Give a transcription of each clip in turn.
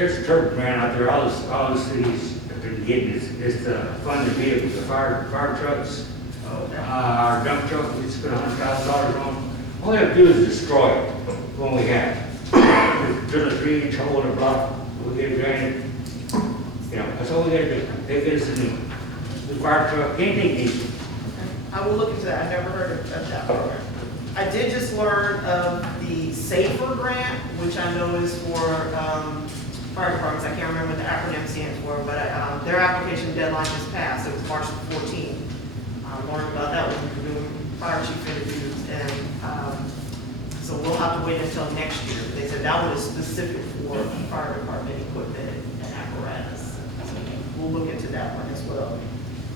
there's a turret grant out there, all the cities have been getting is to fund the vehicles, the fire trucks, our dump truck, we spent $100,000 on. All we have to do is destroy it when we have. Drill a 3-inch hole in a block, we get it granted. You know, that's all we gotta do. They get us a new one. The fire truck, anything needs it. I will look into that. I never heard of that program. I did just learn of the SAFER grant, which I know is for fire departments. I can't remember what the acronym stands for, but their application deadline just passed. It was March 14th. I learned about that when we were doing fire chief interviews, and so we'll have to wait until next year. They said that one is specific for fire department equipment and apparatus. So we'll look into that one as well.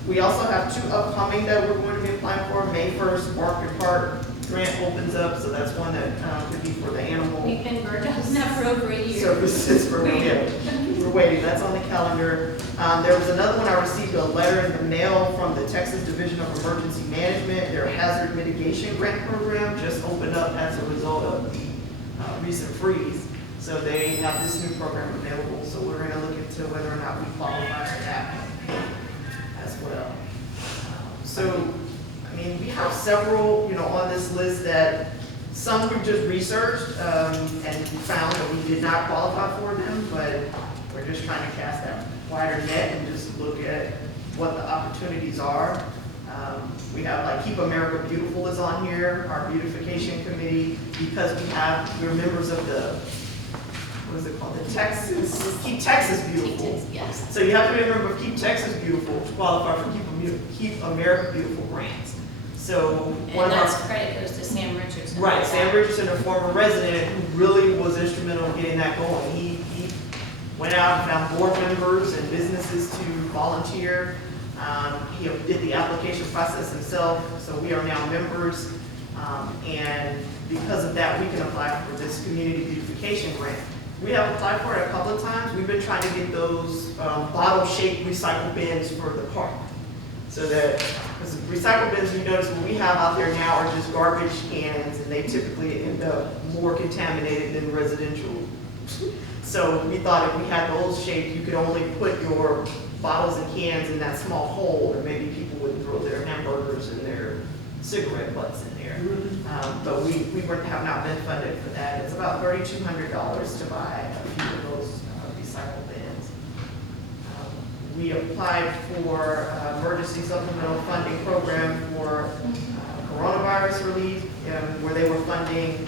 We also have 2 upcoming that we're going to be applying for. May 1st, Market Park grant opens up, so that's one that could be for the animal We've been working on that for over a year. services for we're waiting. That's on the calendar. There was another one. I received a letter in the mail from the Texas Division of Emergency Management. Their hazard mitigation grant program just opened up as a result of the recent freeze. So they have this new program available. So we're going to look into whether or not we qualify for that as well. So, I mean, we have several, on this list that some we've just researched and found that we did not qualify for them, but we're just trying to cast that wider net and just look at what the opportunities are. We have like Keep America Beautiful is on here, our beautification committee, because we're members of the, what is it called? The Texas, Keep Texas Beautiful. Yes. So you have to be a member of Keep Texas Beautiful to qualify for Keep America Beautiful grants. So And that's credit goes to Sam Richardson. right, Sam Richardson, a former resident who really was instrumental in getting that going. He went out and found board members and businesses to volunteer. He did the application process himself, so we are now members. And because of that, we can apply for this community beautification grant. We have applied for it a couple of times. We've been trying to get those bottle-shaped recycle bins for the park. So that, because recycle bins, you notice what we have out there now are just garbage cans, and they typically end up more contaminated than residential. So we thought if we had those shaped, you could only put your bottles and cans in that small hole, or maybe people would throw their hamburgers and their cigarette butts in there. But we have not been funded for that. It's about $3,200 to buy a few of those recycle bins. We applied for emergency supplemental funding program for coronavirus relief, where they were funding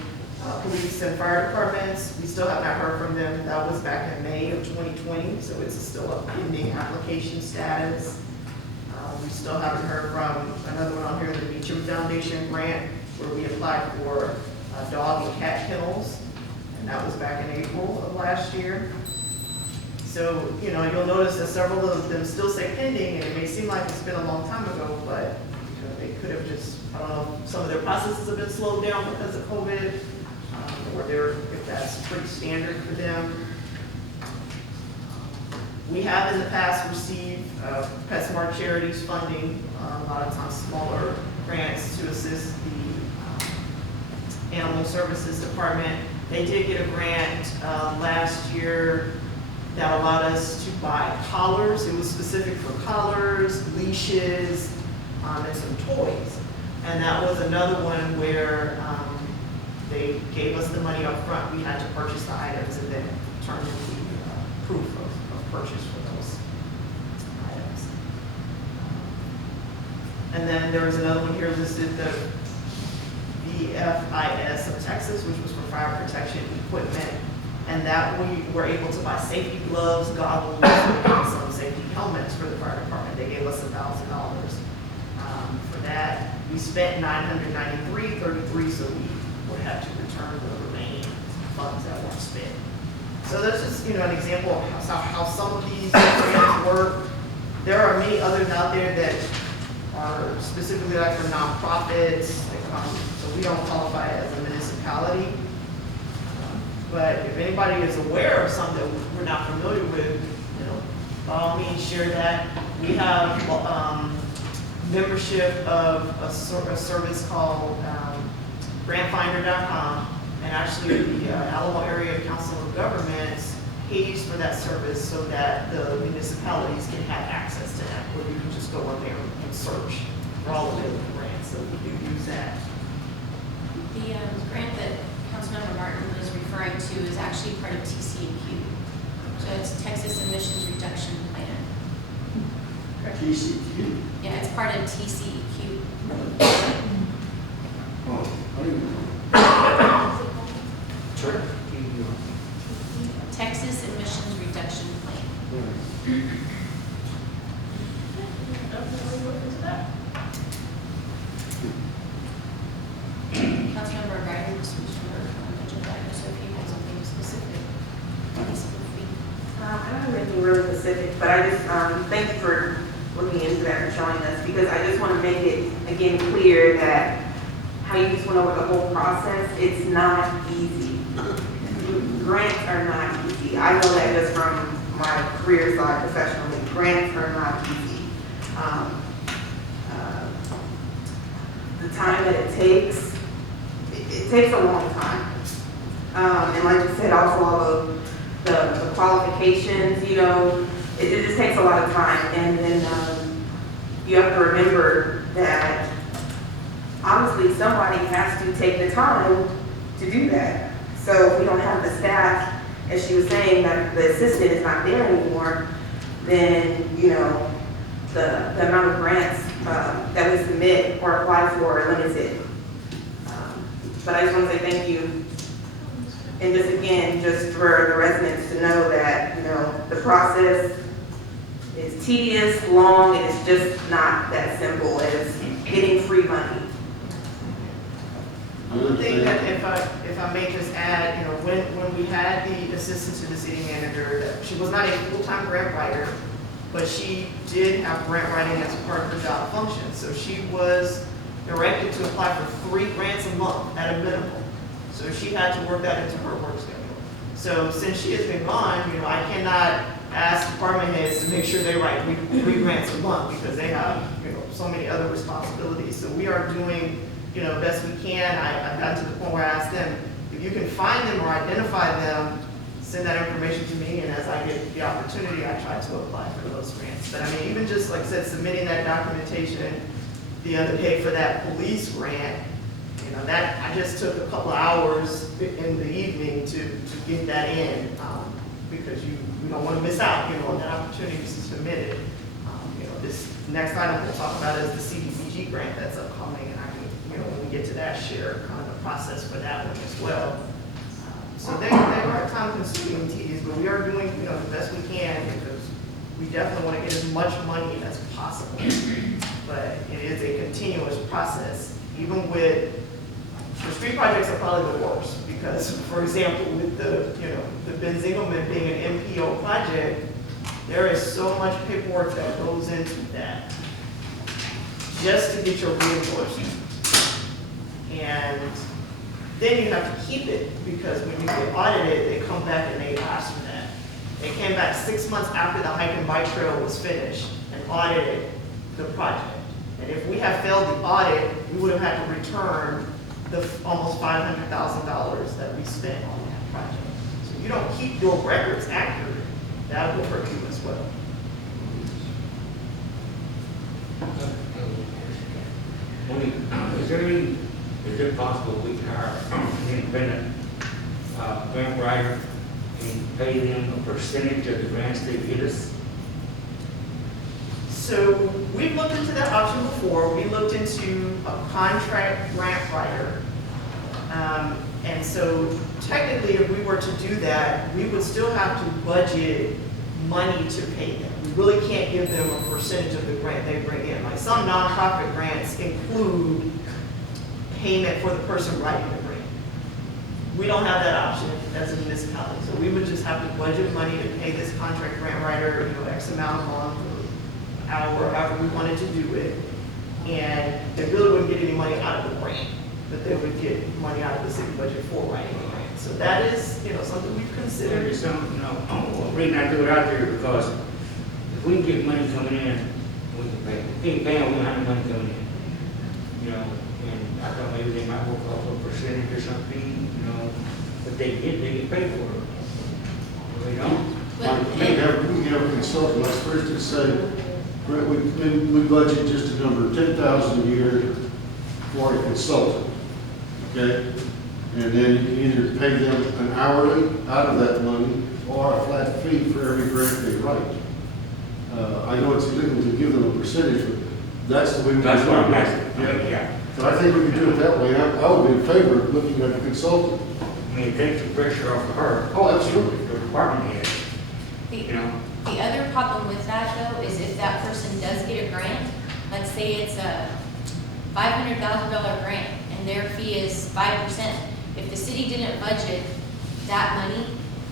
police and fire departments. We still have not heard from them. That was back in May of 2020, so it's still a pending application status. We still haven't heard from another one on here, the Beecham Foundation grant, where we applied for dog and cat kennels, and that was back in April of last year. So, you'll notice that several of them still say pending, and it may seem like it's been a long time ago, but they could have just, I don't know, some of their processes have been slowed down because of COVID, or if that's pretty standard for them. We have in the past received PetSmart Charities funding, a lot of times smaller grants to assist the Animal Services Department. They did get a grant last year that allowed us to buy collars. It was specific for collars, leashes, and some toys. And that was another one where they gave us the money up front. We had to purchase the items and then turn in the proof of purchase for those items. And then there was another one here listed, the VFIS of Texas, which was for fire protection equipment. And that we were able to buy safety gloves, goggles, and some safety helmets for the fire department. They gave us $1,000 for that. We spent $993.33, so we would have to return the remaining funds that weren't spent. So that's just an example of how some of these grants work. There are many others out there that are specifically like for nonprofits, so we don't qualify as a municipality. But if anybody is aware of something that we're not familiar with, by all means share that. We have membership of a service called grantfinder.com, and actually the Alamo Area Council of Governments pays for that service so that the municipalities can have access to that, where you can just go on there and search for all available grants, so we do use that. The grant that Councilmember Martin was referring to is actually part of TCEQ. So it's Texas Emissions Reduction Plan. TCQ. Yeah, it's part of TCEQ. Oh, I didn't know. Sure. Texas Emissions Reduction Plan. Definitely look into that. Councilmember Ryder was agenda item, so if you had something specific, please feel free. I don't have anything really specific, but I just, thank you for looking into that and showing us, because I just want to make it, again, clear that how you just went over the whole process, it's not easy. Grants are not easy. I know that just from my career side professionally, grants are not easy. The time that it takes a long time. And like you said, also all of the qualifications, you know, it just takes a lot of time. And then you have to remember that obviously somebody has to take the time to do that. So if we don't have the staff, as she was saying, that the assistant is not there anymore, then, you know, the amount of grants that we submit or apply for are limited. But I just want to say thank you. And just again, just for the residents to know that, you know, the process is tedious, long, and it's just not that simple as getting free money. One thing that if I may just add, you know, when we had the assistant to the city manager, that she was not a full-time grant writer, but she did have grant writing as part of her job function. So she was directed to apply for 3 grants a month at a minimum. So she had to work that into her work schedule. So since she has been gone, you know, I cannot ask department heads to make sure they write 3 grants a month because they have, you know, so many other responsibilities. So we are doing, you know, best we can. I've gotten to the point where I asked them, if you can find them or identify them, send that information to me, and as I get the opportunity, I try to apply for those grants. But I mean, even just like I said, submitting that documentation the other day for that police grant, you know, that I just took a couple hours in the evening to get that in, because you don't want to miss out, you know, on that opportunity to submit it. You know, this next item we'll talk about is the CDBG grant that's upcoming, and I can, you know, when we get to that, share kind of the process for that one as well. So they are time consuming and tedious, but we are doing, you know, the best we can because we definitely want to get as much money as possible. But it is a continuous process. Even with, the street projects are probably the worst because, for example, with the, you know, the Ben Zingelman being an MPO project, there is so much paperwork that goes into that just to get your reimbursement. And then you have to keep it because when you get audited, they come back and they ask for that. They came back 6 months after the hike and bike trail was finished and audited the project. And if we have failed the audit, we would have had to return the almost $500,000 that we spent on that project. So you don't keep your records accurate, that will hurt you as well. Is it possible we can hire an independent grant writer and pay them a percentage of the grants they get us? So we've looked into that option before. We looked into a contract grant writer. And so technically, if we were to do that, we would still have to budget money to pay them. We really can't give them a percentage of the grant they bring in. Like some nonprofit grants include payment for the person writing the grant. We don't have that option as a municipality. So we would just have to budget money to pay this contract grant writer, you know, X amount a month, or hour, however we wanted to do it. And they really wouldn't get any money out of the grant, but they would get money out of the city budget for writing the grant. So that is, you know, something we've considered. There's some, you know, the reason I do it out there because if we can get money coming in, we can pay. If we can't pay them, we don't have any money coming in. You know, and I thought maybe they might work off a percentage or something, you know, but they get paid for it. We don't? Well, We can have a consultant, let's first just say, we budget just a number, 10,000 a year for a consultant, okay? And then you can either pay them an hourly out of that money or a flat fee for every grant they write. I know it's illegal to give them a percentage, but that's the way we do it. That's what I'm asking. Yeah. Yeah. But I think we can do it that way. I would be in favor of looking at a consultant. I mean, it takes the pressure off of her. Oh, absolutely. The department head, The, you know? the other problem with that though is if that person does get a grant, let's say it's a $500,000 grant and their fee is 5%. If the city didn't budget that money,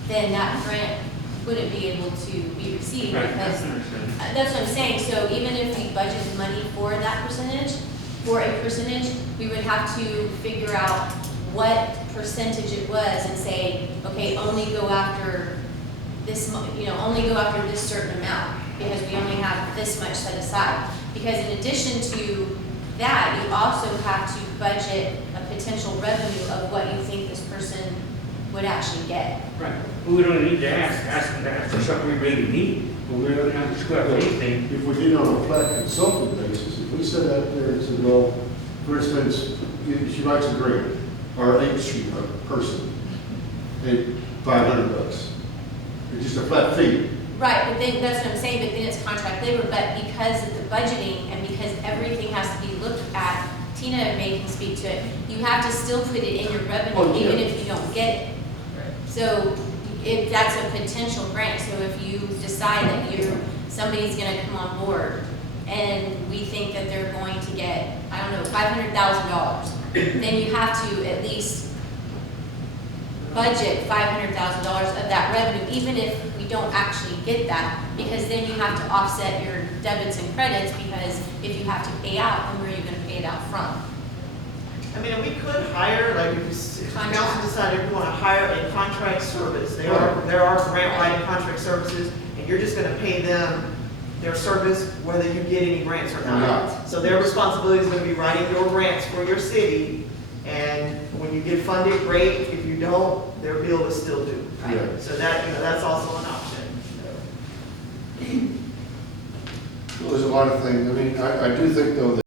then that grant wouldn't be able to be received Right, because I understand. that's what I'm saying. So even if we budgeted money for that percentage, we would have to figure out what percentage it was and say, okay, only go after this, only go after this certain amount because we only have this much set aside. Because in addition to that, you also have to budget a potential revenue of what you think this person would actually get. Right. We don't need to ask them that for something we really need. But we don't have to scrap anything. If we did on a flat consultant basis, if we sat out there and said, well, for instance, she writes a grant, or a person, and $500. It's just a flat fee. Right, but then, that's what I'm saying, but then it's contract labor, but because of the budgeting and because everything has to be looked at, Tina may can speak to it, you have to still put it in your revenue, Oh, yeah. even if you don't get it. So if that's a potential grant, so if you decide that somebody's gonna come on board and we think that they're going to get, I don't know, $500,000, then you have to at least budget $500,000 of that revenue, even if we don't actually get that, because then you have to offset your debits and credits, because if you have to pay out, then where are you gonna pay it out from? I mean, and we could hire, like, if council decided we want to hire a contract service, there are grant writing contract services, and you're just gonna pay them their service whether you get any grants or not. So their responsibility is gonna be writing your grants for your city, and when you get funded, great, if you don't, their bill is still due. Yeah. So that, that's also an option. Well, there's a lot of things. I mean, I do think though that